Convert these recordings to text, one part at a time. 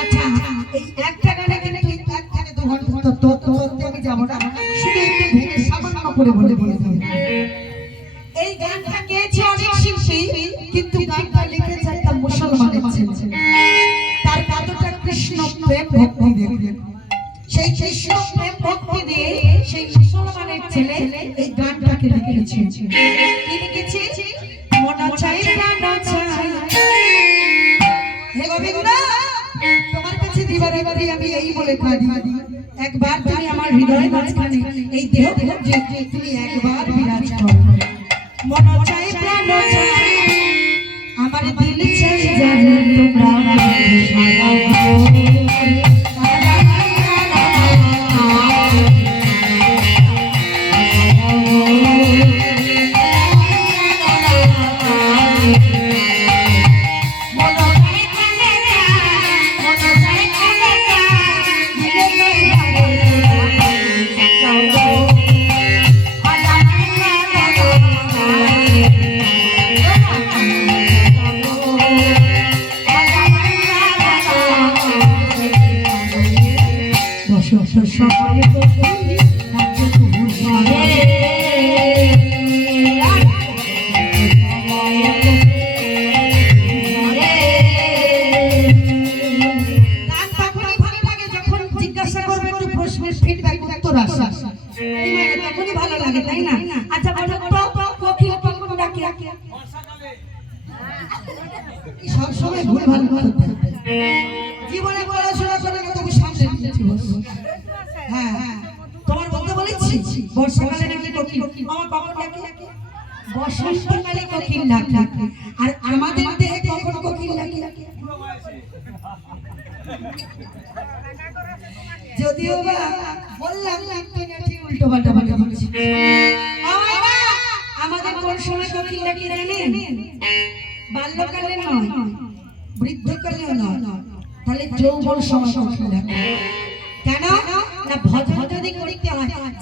আচ্ছা, একটা গানে কিন্তু এক দু ঘণ্টা তো তো আমি যাব না। শুধু একটু ভেঙে সামান্য করে বলে বলে এই গানটা গেয়েছে অনেক গানটাকে লিখেছে কি লিখেছে মনা চাই প্রাণ চাই। হে গোবিন্দ তোমার কাছে দিবার এবারে আমি এই বলে কাঁদি একবার তুমি আমার হৃদয় মাঝখানে এই দেহ যে তুমি একবার বিরাজ করো। মন চাই প্রাণ চাই। আমার দিল চাই জানো তোমরা। করবে একটু প্রশ্নের উত্তর আসে। কি মানে তখনই ভালো লাগে, তাই না? আচ্ছা বলো তো, কোকিল কখন ডাকে? কি সবসময় ভুলভাল বলতে হবে? জীবনে পড়াশোনা করে তবু সামনে হ্যাঁ, হ্যাঁ। তোমার বলতে বলেছি বর্ষাকালে নাকি কোকিল আমার কখন ডাকে বসন্তকালে কোকিল ডাকে আর আমাদের দেহে কখন কোকিল ডাকে যদিও বা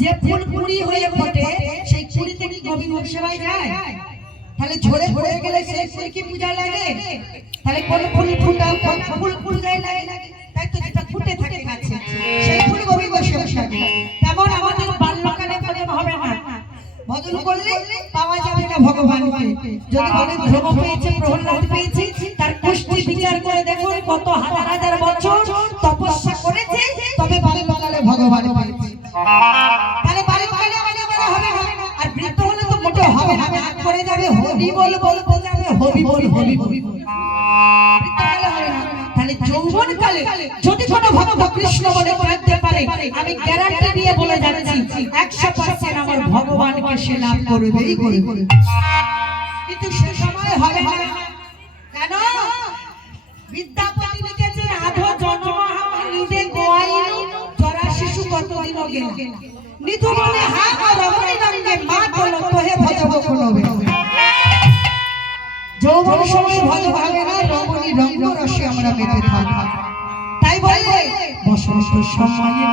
যে ফুল কুড়ি হয়ে ফোটে, সেই কুড়ি থেকে গোবিন্দ সেবায় যায়। তাহলে ঝরে পড়ে গেলে সেই ফুল কি পূজা লাগে? তাহলে কোন ফুল ফুটা কোন ফুল পূজায় লাগে? তাই তো ফুটে থাকে গাছে। লাগে তেমন আমাদের বাল্যকালে প্রেম হবে না। ভজন করলে পাওয়া যাবে না ভগবানকে। যদি বলেন ধ্রুব পেয়েছে প্রহ্লাদ পেয়েছে তার পুষ্টি বিচার করে দেখুন কত হাজার হাজার বছর তপস্যা করেছে তবে বাল্যকালে ভগবান পেয়েছে। তাহলে বাল্যকালে আমাদের হবে না। আর বৃদ্ধ হলে তো মোটেও হবে না। করে যাবে হরি বল বল বল যাবে হরি বল হরি। তাহলে যৌবন কালে যদি কোনো ভক্ত কৃষ্ণ বলে করতে পারে, আমি গ্যারান্টি দিয়ে বলে যাচ্ছি, একশো পার্সেন্ট আমার ভগবানকে সে লাভ করবেই করবে কিন্তু সে সময় হবে না। কেন? বিদ্যাপতি লিখেছেন আধো জন্ম নিদে গোয়াইনু জরা শিশু কতদিন গেল? নিধু বলে, হা রঙ্গে মা বলো তোহে ভজব কোনবে যৌবন সময় ভালো ভাবে না রমণী রঙ্গ রসে আমরা মেতে থাকি। তাই বলে বসন্ত সময়ে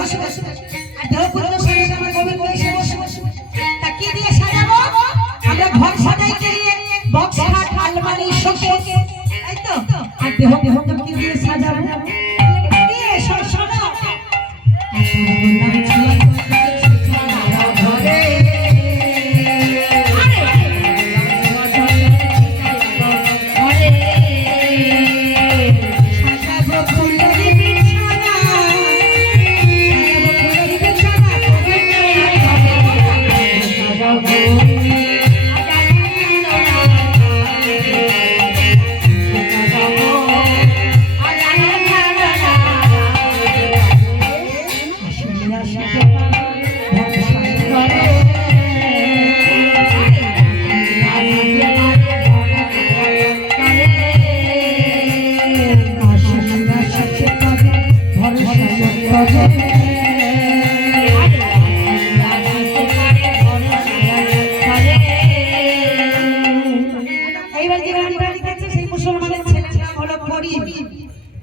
ঘরে বসবে আর দেহ পুরুষ সাজালে আমার গোবিন্দ এসে বসে তা কি সাজাবো আমরা ঘর সাজাইতে গিয়ে বক্স খাট আলমারি শোকেস এই তো আর দেহ দেহ কি দিয়ে সাজাবো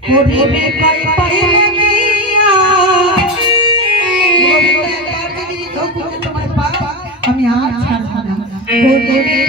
করিমে কই পাইলে গিয়া আমি আর ছাড়ব না। করিমে